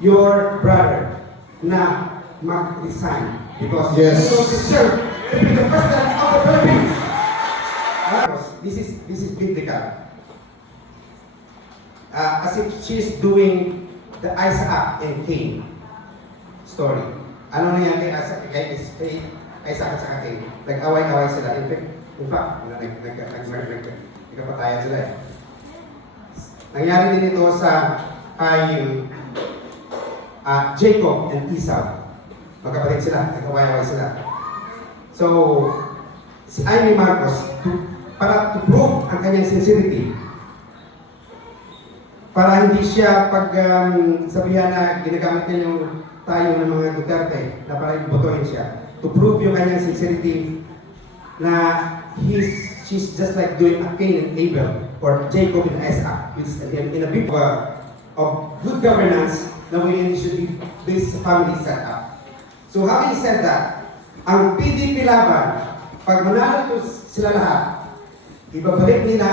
your brother na mag-resign because Yes. he will deserve to be the president of the Philippines. This is biblical. As if she's doing the Isaac and Cain story. Ano nangyari kay Isaac at saka Cain? Nag-away-away sila. In fact, nagkapatayan sila eh. Nangyari din ito sa kay Jacob and Esau. Magkapatid sila, nag-away-away sila. So, si Amy Marcos, para to prove ang kanyang sincerity, para hindi siya sabihan na ginagamit niya yung tayo ng mga Duterte na para ibotohin siya, to prove yung kanyang sincerity na she's just like doing a Cain and Abel or Jacob and Isaac, which is in a big of good governance na we should be this family set up. So having said that, ang PDP laban, pag manalo sila lahat, ibabalik nila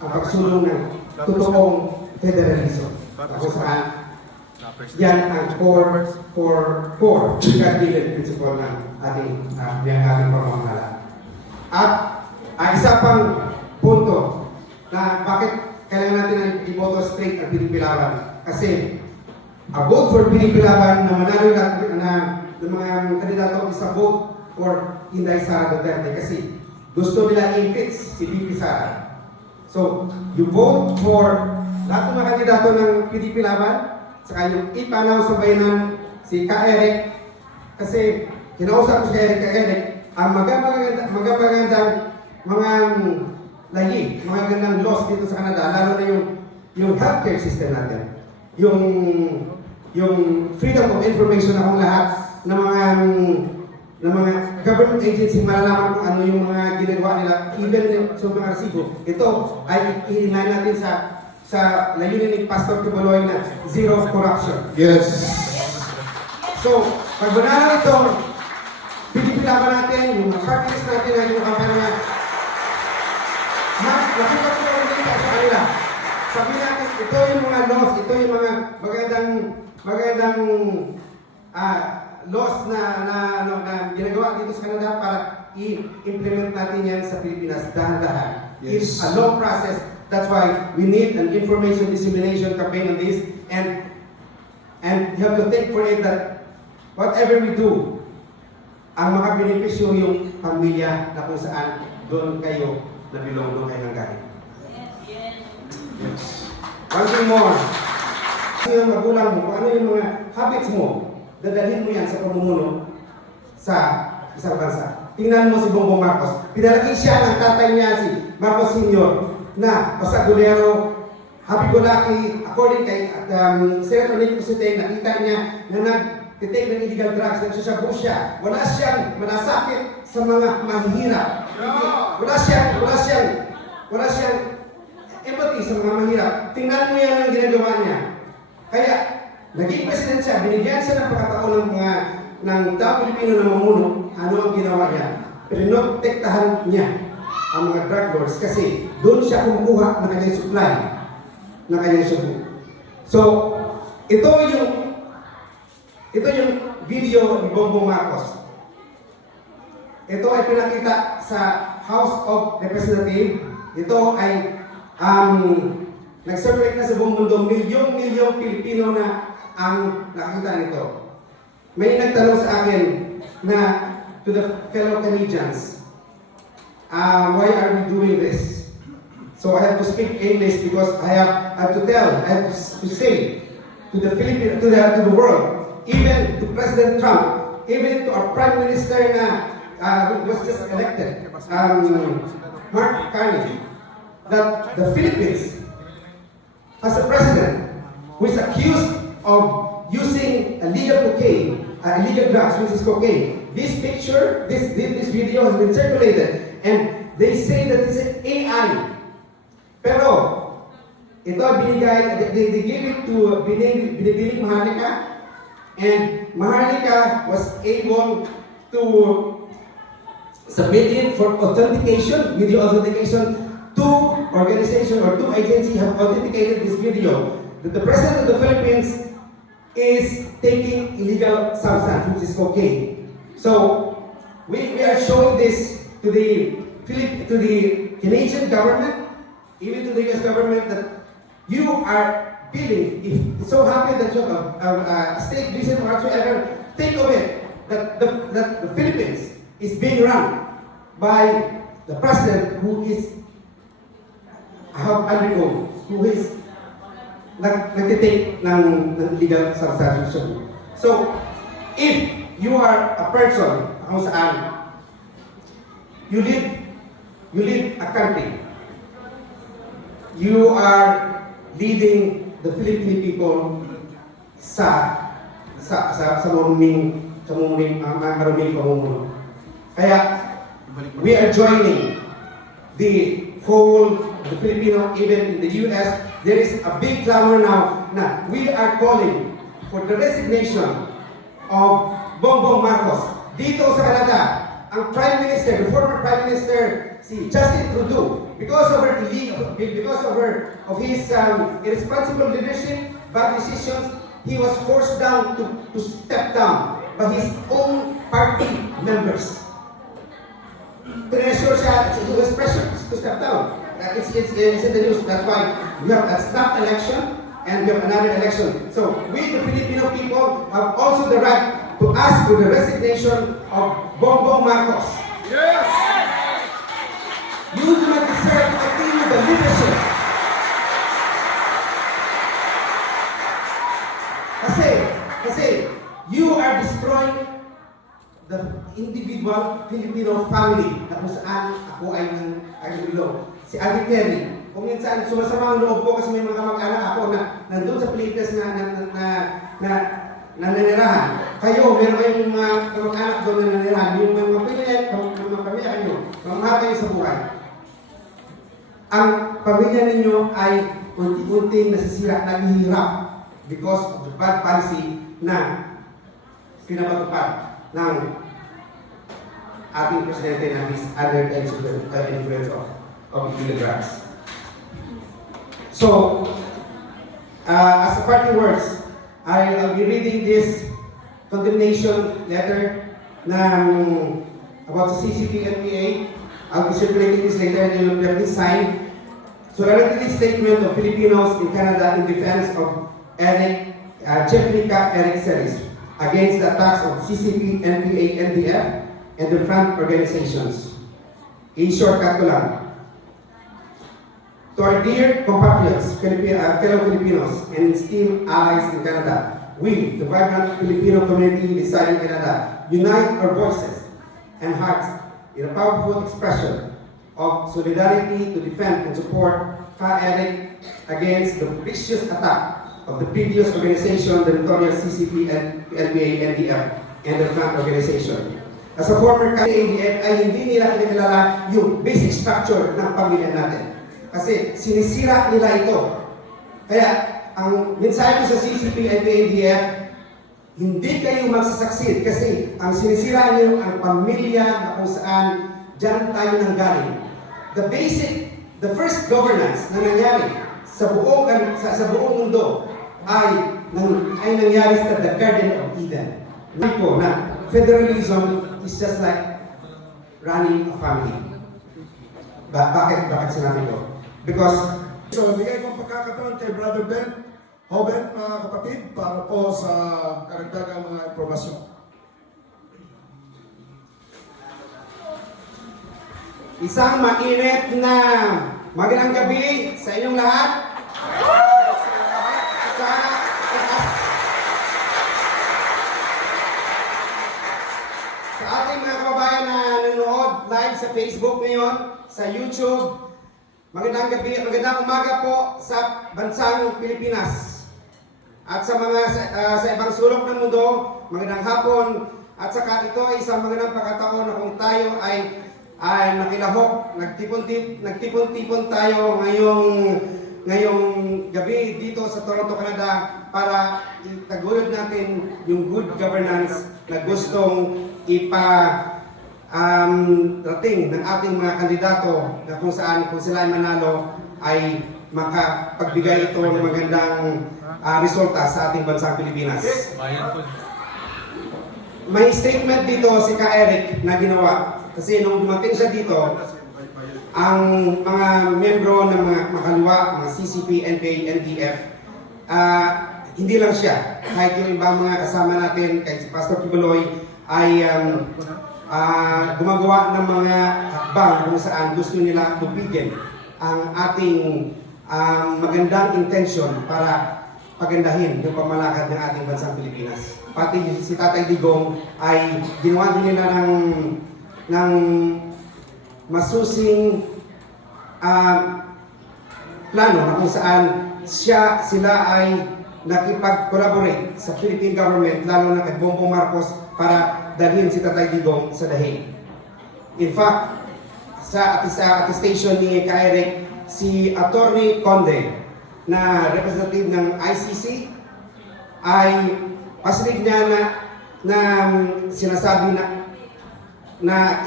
ang pagsulong ng totoong federalism. Kung saan, yan ang core God-given principle ng ating pamamahala. At ang isa pang punto na bakit kailangan natin i-voto straight ang PDP laban. Kasi a vote for PDP laban na manalo na ng mga kandidato is a vote for Inday Sara Duterte kasi gusto nila i-impeach si VP Sara. So, you vote for lahat ng mga kandidato ng PDP laban, saka yung ipanaw sa bayanan si Ka Eric, kasi kinausap ko si Ka Eric, ang magagandang mga lahi, mga gandang laws dito sa Canada, lalo na yung healthcare system natin, yung freedom of information na kung lahat ng mga government agency malalaman kung ano yung mga ginagawa nila, even sa mga resibo. Ito ay i-inline natin sa layunin ni Pastor Tubuloy na zero corruption. Yes. So, pag banala ito, pinipilaban natin, yung partners natin na yung kampanya na nakita ko yung data sa kanila. Sabi natin, ito yung mga laws, ito yung mga magandang laws na ginagawa dito sa Canada para i-implement natin yan sa Pilipinas dahan-dahan. Yes. It's a long process. That's why we need an information dissemination campaign on this, and you have to think for it that whatever we do, ang mga benepisyo yung pamilya na kung saan doon kayo nabilong, doon kayo nanggaling. Yes. One thing more. Ano yung magulang mo, kung ano yung mga habits mo, dadalhin mo yan sa pamumuno sa isang bansa. Tingnan mo si Bongbong Marcos. Pinalaki siya ng tatay niya, si Marcos Sr. na pasagulero, happy-go-lucky, according kay Senator Nick Cosite, nakita niya na nag-take ng illegal drugs, nagsasabu siya. Wala siyang malasakit sa mga mahihirap. Wala siyang empathy sa mga mahirap. Tingnan mo yan ang ginagawa niya. Kaya, naging president siya, binigyan siya ng pagkataon ng tao Pilipino na mamuno, ano ang ginawa niya. Pinotektahan niya ang mga drug lords kasi doon siya kumukuha ng kanyang supply, ng kanyang subo. So, ito yung video ni Bongbong Marcos. Ito ay pinakita sa House of Representatives. Ito ay nag-circulate na sa buong mundo, milyong Pilipino na ang nakakita nito. May nagtanong sa akin na to the fellow Canadians, why are we doing this? So I have to speak English because I have to say to the Philippines, to the world, even to President Trump, even to our Prime Minister who was just elected, Mark Carney, that the Philippines has a president who is accused of using illegal cocaine, illegal drugs, which is cocaine. This picture, this video has been circulated, and they say that this is AI. Pero ito binigay, they gave it to Binibining Maharlika, and Maharlika was able to submit it for authentication, video authentication. Two organizations or two agencies have authenticated this video. that the President of the Philippines is taking illegal substance, which is cocaine. So we are showing this to the Canadian government, even to the US government, that you are feeling, if it's so happy that you have a state vision or whatsoever, think of it, that the Philippines is being run by the president who is who is nagtitake ng legal substitution. So, if you are a person kung saan you lead a country, you are leading the Filipino people sa maruming pamumuno. Kaya, we are joining the Filipino, even in the US, there is a big clamor now na we are calling for the resignation of Bongbong Marcos. Dito sa Canada, ang Prime Minister, the former Prime Minister, si Justin Trudeau, because of his irresponsible leadership, bad decisions, he was forced down to step down by his own party members. Pressure siya, he was pressured to step down. It's in the news. That's why we have a snap election and we have another election. So we, the Filipino people, have also the right to ask for the resignation of Bongbong Marcos. Yes! You do not deserve to continue the leadership. Kasi you are destroying the individual Filipino family na kung saan ako ay nang si Ate Terry. Kung minsan sumasama ang loob ko kasi may mga kamag-anak ako na nandun sa Pilipinas na nanirahan. Kayo, meron kayong mga kamag-anak doon na nanirahan. Yung mga pamilya kayo, mamahal kayo sa buhay. Ang pamilya ninyo ay unti-unting nasisira, naghihirap because of the bad policy na pinapatupad ng ating presidente na his other influence of illegal drugs. So, as a parting words, I'll be reading this condemnation letter about the CCP-NPA. I'll be circulating this later and you will please sign. Solidarity statement of Filipinos in Canada in defense of Jeffrica Eric Celis against the attacks of CCP, NPA, NDF, and the front organizations. In shortcut ko lang. To our dear compatriots, fellow Filipinos, and esteemed allies in Canada, we, the vibrant Filipino community inside Canada, unite our voices and hearts in a powerful expression of solidarity to defend and support Eric against the vicious attack of the previous organization, the notorious CCP, NPA, NDF, and the front organization. As a former NDF, ay hindi nila kinilala yung basic structure ng pamilya natin. Kasi sinisira nila ito. Kaya, ang mensahe ko sa CCP, NPA, NDF, hindi kayo magsasucceed kasi ang sinisira niyo ang pamilya na kung saan dyan tayo nanggaling. The first governance na nangyari sa buong mundo ay nangyari sa the Garden of Eden. Nako na federalism is just like running a family. Bakit sinabi ko? Because So, bigay kong pagkakataon kay Brother Ben Hoben, mga kapatid, para po sa karagdagang mga impormasyon. isang mainit na magandang gabi sa inyong lahat. Sa ating mga kababayan na nanonood live sa Facebook ngayon, sa YouTube, magandang gabi, magandang umaga po sa bansang Pilipinas. At sa mga sa ibang sulok ng mundo, magandang hapon. At saka ito ay isang magandang pagkataon na kung tayo ay nakilahok, nagtipon-tipon tayo ngayong gabi dito sa Toronto, Canada para itaguyod natin yung good governance na gustong rating ng ating mga kandidato na kung sila ay manalo ay makapagbigay ito ng magandang resulta sa ating bansang Pilipinas. May statement dito si Ka Eric na ginawa kasi nung dumating siya dito, ang mga membro ng mga makaliwa, mga CCP, NPA, NDF, hindi lang siya. Kahit yung ibang mga kasama natin, kay Pastor Kibuloy, ay gumagawa ng mga hakbang kung saan gusto nila tubigin ang ating magandang intention para pagandahin yung pamalakad ng ating bansang Pilipinas. Pati si Tatay Digong ay ginawa din nila ng masusing plano na kung saan sila ay nakipag-collaborate sa Philippine government, lalo na kay Bongbong Marcos, para dalhin si Tatay Digong sa Dahig. In fact, sa attestation ni Ka Eric, si Attorney Conde, na representative ng ICC, ay pasinig niya na sinasabi na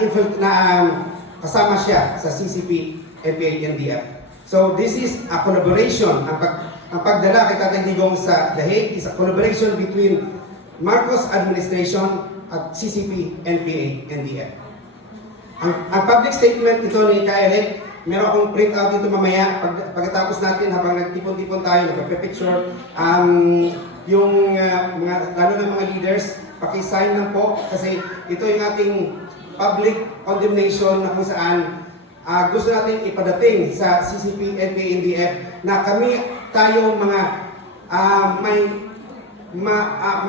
kasama siya sa CCP, NPA, NDF. So this is a collaboration. Ang pagdala kay Tatay Digong sa Dahig is a collaboration between Marcos administration at CCP, NPA, NDF. Ang public statement ito ni Ka Eric, meron akong print out dito mamaya pagkatapos natin habang nagtipon-tipon tayo, nagpa-picture, yung lalo ng mga leaders, paki-sign lang po kasi ito yung ating public condemnation na kung saan gusto natin ipadating sa CCP, NPA, NDF na tayo mga may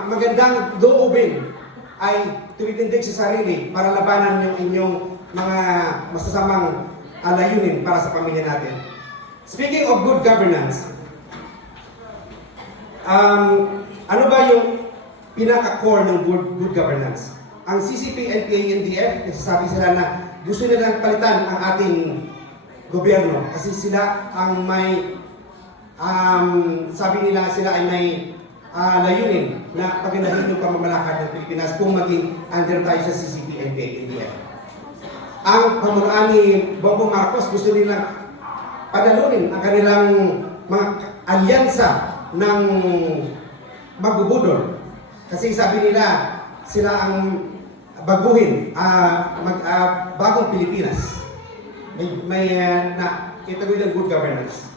magandang loobin ay tumitindig sa sarili para labanan yung inyong mga masasamang layunin para sa pamilya natin. Speaking of good governance, ano ba yung pinaka-core ng good governance? Ang CCP, NPA, NDF, nagsasabi sila na gusto nilang palitan ang ating gobyerno kasi sila ang may, sabi nila sila ay may layunin na pagandahin yung pamamalakad ng Pilipinas kung maging under tayo sa CCP, NPA, NDF. Ang pamunuan ni Bongbong Marcos gusto nilang padalunin ang kanilang mga alyansa ng magbubudol. Kasi sabi nila, sila ang baguhin, bagong Pilipinas. Ito yung good governance.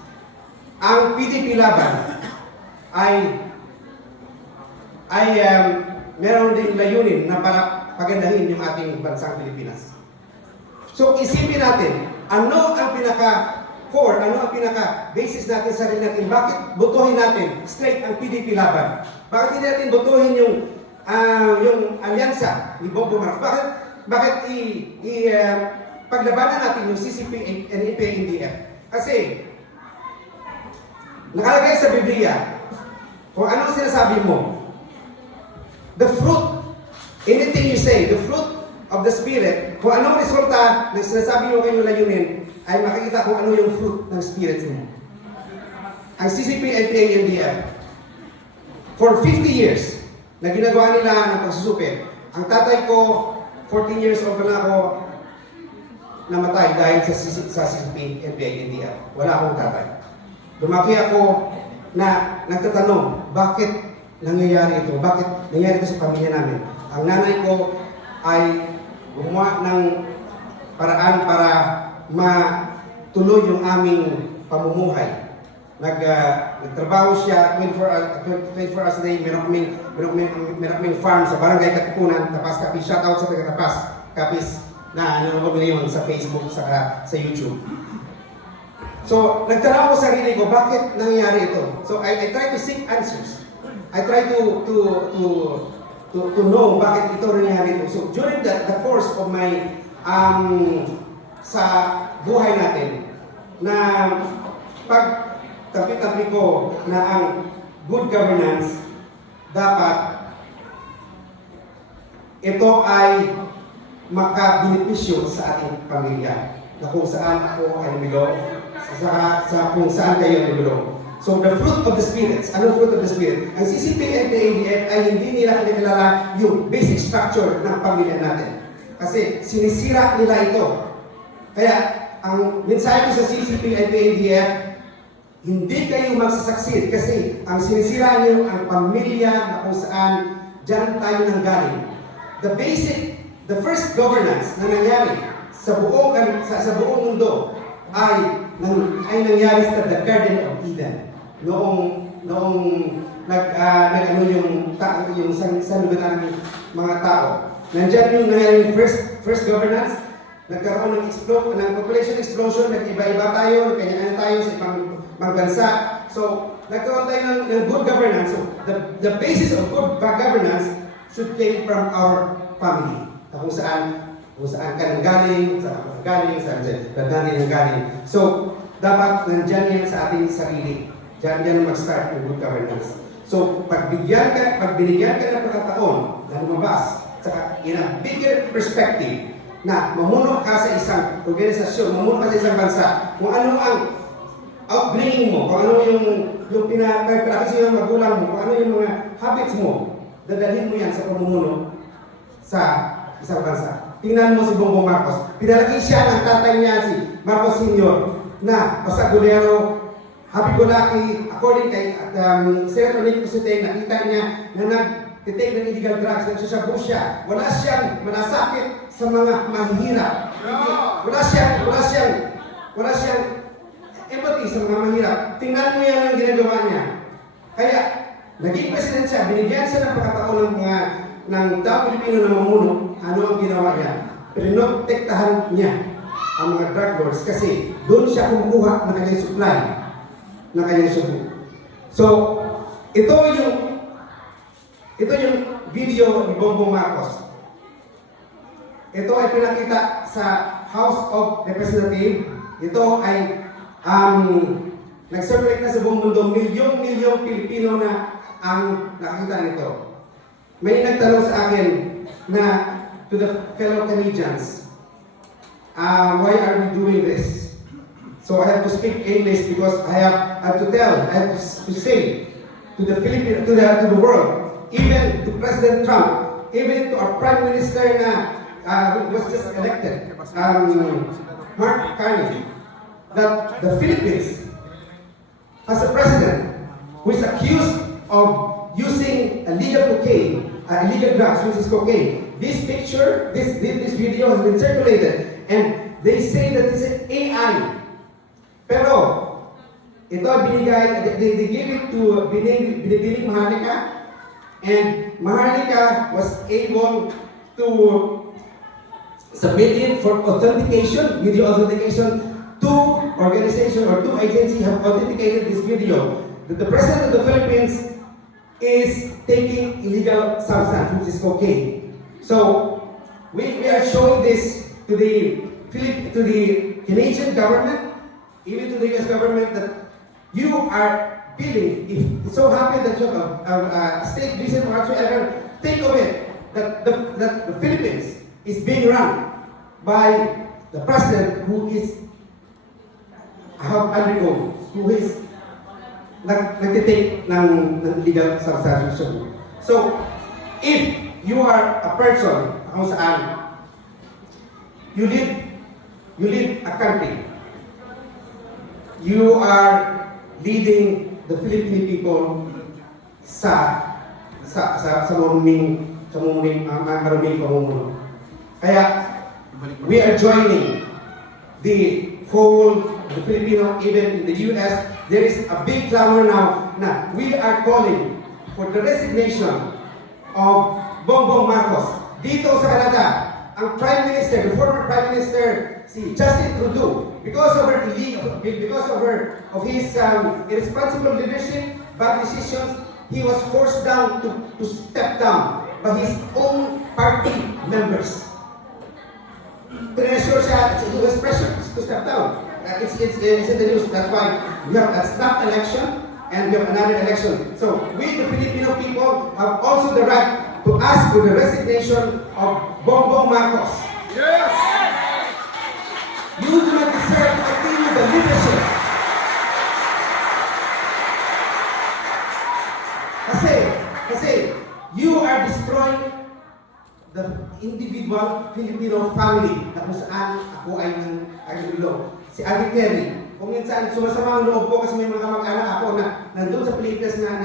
Ang PDP laban ay meron din layunin na para pagandahin yung ating bansang Pilipinas. So isipin natin, ano ang pinaka-core, ano ang pinaka-basis natin sa sarili natin? Bakit butuhin natin straight ang PDP laban? Bakit hindi natin butuhin yung alyansa ni Bongbong Marcos? Bakit paglabanan natin yung CCP and NPA, NDF? Kasi nakalagay sa Biblia kung anong sinasabi mo, the fruit, anything you say, the fruit of the Spirit, kung anong resulta ng sinasabi mo kayong layunin, ay makikita kung ano yung fruit ng Spirit mo. Ang CCP, NPA, NDF, for 50 years, na ginagawa nila ng pagsusupit. Ang tatay ko, 14 years old na ako, namatay dahil sa CCP, NPA, NDF. Wala akong tatay. Lumaki ako na nagtatanong, bakit nangyayari ito? Bakit nangyayari ito sa pamilya namin? Ang nanay ko ay gumawa ng paraan para matuloy yung aming pamumuhay. Nagtrabaho siya 24 hours a day. Meron kaming farm sa Barangay Katipunan, Tapas Kapis. Shout out sa taga Tapas Kapis na nanonood ngayon sa Facebook sa YouTube. So, nagtanong ko sa sarili ko, bakit nangyayari ito? So, I try to seek answers. I try to know bakit ito nangyayari ito. So, during the course of my sa buhay natin, na pag tabi-tabi ko na ang good governance, dapat ito ay makabenepisyo sa ating pamilya, na kung saan ako ay lumilong, sa kung saan kayo ay lumilong. So the fruit of the Spirit, anong fruit of the Spirit? Ang CCP and ADF ay hindi nila kinilala yung basic structure ng pamilya natin. Kasi sinisira nila ito. Kaya ang mensahe ko sa CCP and ADF, hindi kayo magsasucceed kasi ang sinisira niyo ang pamilya na kung saan dyan tayo nanggaling. The first governance na nangyari sa buong mundo ay nangyari sa the Garden of Eden. Noong nag-ano yung sanugan ng mga tao. Nandiyan yung nangyari yung first governance, nagkaroon ng population explosion, nag-iba-iba tayo, kanya-kanya tayo sa ibang bansa. So, nagkaroon tayo ng good governance. So, the basis of good governance should came from our family. Kung saan ka nang galing, saan nang galing. So, dapat nandyan yan sa ating sarili. Diyan mag-start yung good governance. So, pag binigyan ka ng pagkataon na lumabas, saka in a bigger perspective, na mamuno ka sa isang organisasyon, mamuno ka sa isang bansa, kung ano ang upbringing mo, kung ano yung pinapalaki ng magulang mo, kung ano yung mga habits mo, dadalhin mo yan sa pamumuno sa isang bansa. Tingnan mo si Bongbong Marcos. Pinalaki siya ng tatay niya, si Marcos Sr. na pasagulero, happy-go-lucky, according kay Senator Nick Cositay, nakita niya na nag-take ng illegal drugs, nagsasabu siya. Wala siyang manasakit sa mga mahihirap. Wala siyang empathy sa mga mahirap. Tingnan mo yan ang ginagawa niya. Kaya, naging president siya, binigyan siya ng pagkataon ng taong Pilipino na mamuno. Ano ang ginawa niya? Pinotektahan niya ang mga drug lords kasi doon siya kumukuha ng kanyang supply, ng kanyang subo. So, ito yung video ni Bongbong Marcos. Ito ay pinakita sa House of Representatives. Ito ay nag-circulate na sa buong mundo. Milyong Pilipino na ang nakita nito. May nagtanong sa akin na to the fellow Canadians, why are we doing this? So I have to speak English because I have to say to the Philippines, to the world, even to President Trump, even to our Prime Minister who was just elected, Mark Carney, that the Philippines has a president who is accused of using illegal cocaine, illegal drugs, which is cocaine. This picture, this video has been circulated, and they say that this is AI. Pero ito ay binigay, they gave it to Binibining Maharlika, and Maharlika was able to submit it for authentication, video authentication. Two organizations or two agencies have authenticated this video that the President of the Philippines is taking illegal substance, which is cocaine. So we are showing this to the Canadian government, even to the US government, that you are feeling, if it's so happy that you have a state vision or whatsoever, think of it, that the Philippines is being run by the president who is nagtitake ng legal substance. So, if you are a person kung saan you lead a country, you are leading the Filipino people sa maruming pamumuno. Kaya, we are joining the Filipino, even in the US, there is a big clamor now na we are calling for the resignation of Bongbong Marcos. Dito sa Canada, ang Prime Minister, the former Prime Minister, si Justin Trudeau, because of his irresponsible leadership, bad decisions, he was forced down to step down by his own party members. Pressure siya, he was pressured to step down. It's in the news. That's why we have a snap election and we have another election. So we, the Filipino people, have also the right to ask for the resignation of Bongbong Marcos. Yes! You do not deserve to continue the leadership. Kasi you are destroying the individual Filipino family na kung saan ako ay nang Si Ate Terry, Kung minsan sumasama ang loob ko kasi may mga kamag-anak ako na nandun sa Pilipinas na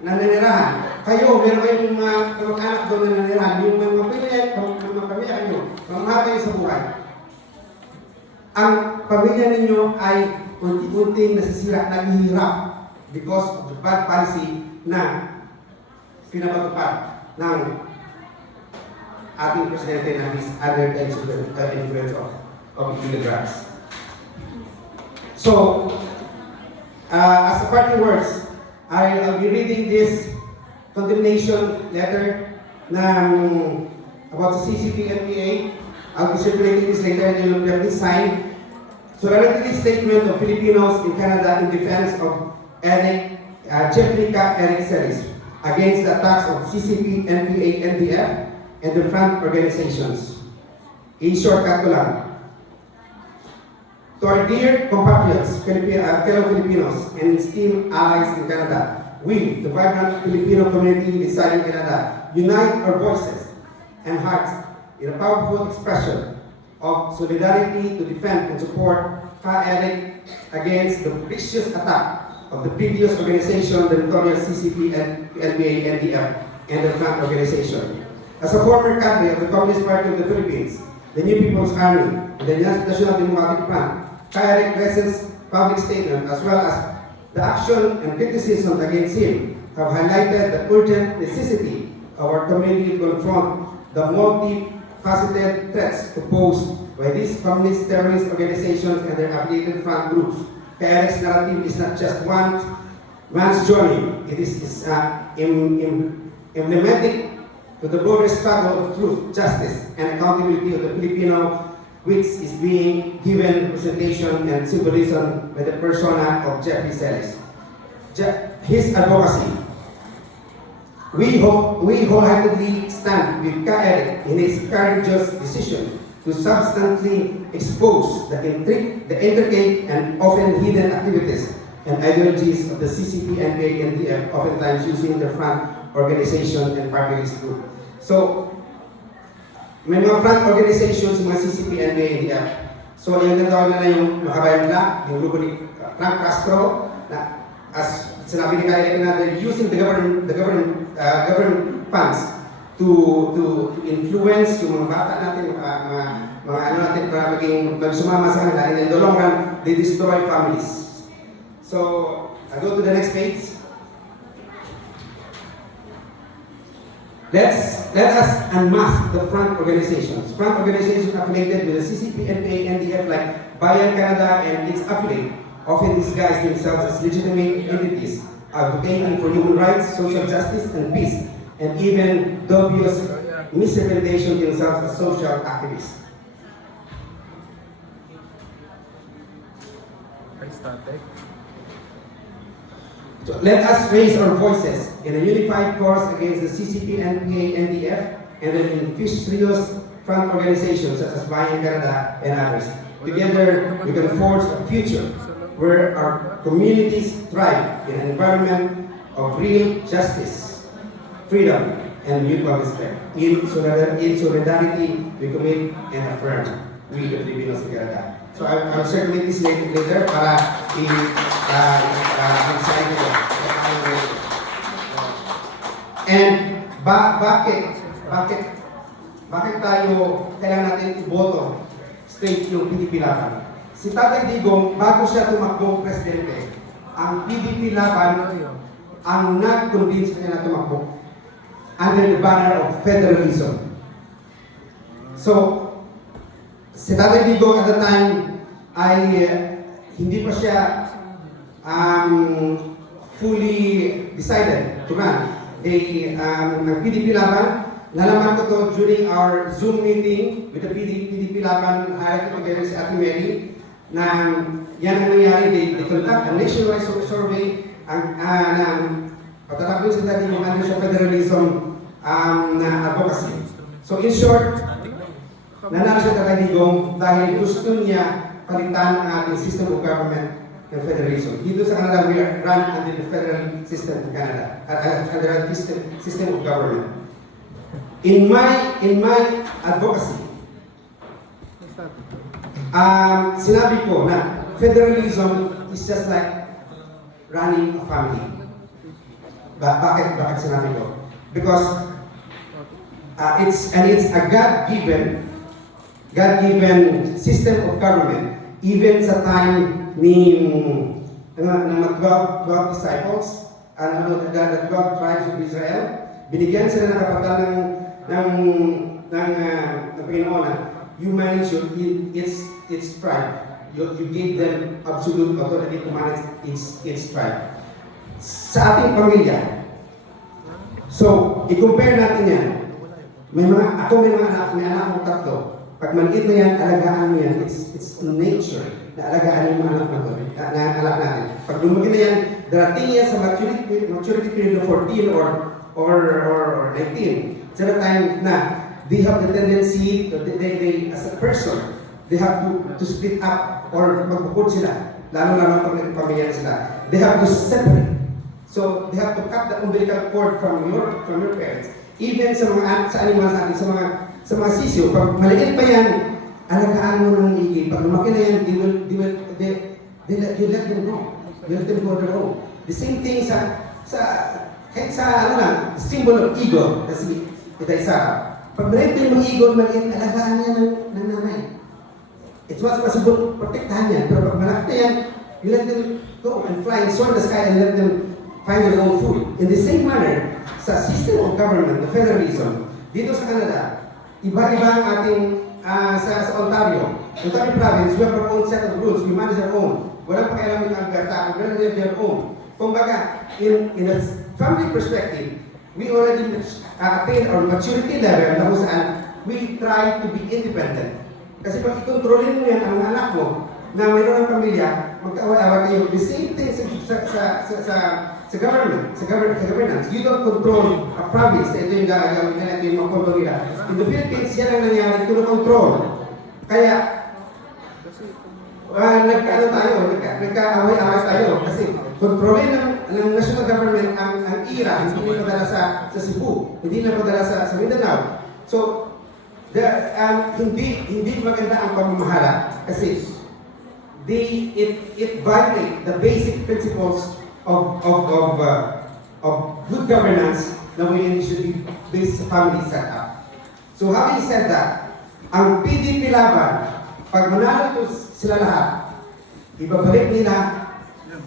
nananirahan. Kayo, meron kayong mga kamag-anak doon na nananirahan. Yung mga pamilya kayo, mamahal kayo sa buhay. Ang pamilya ninyo ay unti-unting nasisira, naghihirap because of the bad policy na pinapatupad ng ating presidente na is under the influence of immigrants. So, as a parting words, I'll be reading this condemnation letter about the CCP-NPA. I'll be circulating this later and you will have this signed. Solidarity statement of Filipinos in Canada in defense of Jeffrica Eric Celis against the attacks of CCP, NPA, NDF, and the front organizations. In shortcut ko lang. To our dear compatriots, fellow Filipinos, and esteemed allies in Canada, we, the vibrant Filipino community inside Canada, unite our voices and hearts in a powerful expression of solidarity to defend and support Ka-Eric against the vicious attack of the previous organization, the notorious CCP and NPA, NDF, and the front organization. As a former cadre of the Communist Party of the Philippines, the New People's Army, and the National Democratic Front, Ka-Eric Reza's public statement, as well as the action and criticism against him, have highlighted the urgent necessity of our community to confront the multifaceted threats posed by these communist terrorist organizations and their affiliated front groups. Ka-Eric's narrative is not just one's journey, it is emblematic to the broader struggle of truth, justice, and accountability of the Filipino, which is being given representation and symbolism by the persona of Jeffrey Celis. His advocacy. We wholeheartedly stand with Ka-Eric in his courageous decision to substantially expose the intricate and often hidden activities and ideologies of the CCP and NDF, oftentimes using the front organization and party-list group. So, may mga front organizations, mga CCP and NDF. So, yung natawag na yung Makabayan Black, yung grupo ni Frank Castro, na as sinabi ni Ka-Eric na they're using the government funds to influence yung mga bata natin, mga ano natin para maging sumama sa kanila, and in the long run, they destroy families. So, I'll go to the next page. Let us unmask the front organizations. Front organizations affiliated with the CCP, NPA, NDF like Bayan Canada and its affiliate often disguise themselves as legitimate entities advocating for human rights, social justice, and peace, and even dubious misrepresentation themselves as social activists. So let us raise our voices in a unified chorus against the CCP, NPA, NDF, and the incestuous front organizations such as Bayan Canada and others. Together, we can forge a future where our communities thrive in an environment of real justice, freedom, and mutual respect. In solidarity, we commit and affirm we the Filipinos in Canada. So I'll circulate this later para i-sign ko. And bakit tayo kailangan natin iboto straight yung PDP Laban? Si Tatay Digong, bago siya tumakbong presidente, ang PDP Laban ang nag-convince kanya na tumakbo under the banner of federalism. So, si Tatay Digong at the time ay hindi pa siya fully decided to run. Ang PDP Laban, nalaman ko to during our Zoom meeting with the PDP Laban, hired together si Ate Mary, na yan ang nangyari. They conduct a nationwide survey ng patatapos sa dati yung under sa federalism na advocacy. So in short, nanalo siya Tatay Digong dahil gusto niya palitan ang ating system of government ng federalism. Dito sa Canada, we are run under the federal system of Canada, under the system of government. In my advocacy, Sinabi ko na federalism is just like running a family. Bakit sinabi ko? Because it's a God-given system of government. Even sa time ni ng 12 disciples, the 12 tribes of Israel, binigyan sila ng kapatan ng Panginoon na you manage its tribe. You gave them absolute authority to manage its tribe. Sa ating pamilya, so, i-compare natin yan. May mga anak mo tatlo. Pag maliit na yan, alagaan mo yan. It's nature na alagaan yung mga anak mo doon. Na anak natin. Pag lumaki na yan, darating yan sa maturity period of 14 or 19. Sa time na they have the tendency, they as a person, they have to split up or magbukod sila. Lalo pag nagpamilya sila. They have to separate. So they have to cut the umbilical cord from your parents. Even sa animals natin, sa mga sisiyo, pag maliit pa yan, alagaan mo ng igi. Pag lumaki na yan, you let them go. You let them go on their own. The same thing kahit sa symbol of ego, kasi itay Sarah. Pag maliit yung ego, maliit, alagaan niya ng nanay. It's what's possible, protektahan yan. Pero pag malaki na yan, you let them go and fly and soar the sky and let them find their own food. In the same manner, sa system of government, the federalism, dito sa Canada, iba-iba ang ating, sa Ontario province, we have our own set of rules, we manage our own. Walang pakialam yung Alberta, we have their own. Kumbaga, in a family perspective, we already attained our maturity level na kung saan we try to be independent. Kasi pag ikontrolin mo yan ang anak mo, na mayroon ng pamilya, magkaaway-away kayo. The same thing sa governance. You don't control a province. Ito yung gagawin na natin yung mga kontrol nila. In the Philippines, yan ang nangyari, control. Kaya, nagkaaway-away tayo. Kasi kontrolin ng national government ang IRA, hindi na padala sa Cebu, hindi na padala sa Mindanao. So, hindi maganda ang pamamahala. Kasi, it violates the basic principles of good governance na we should be family setup. So having said that, ang PDP laban, pag manalo sila lahat, ibabalik nila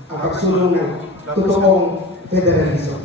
ang pagsulong ng totoong federalism.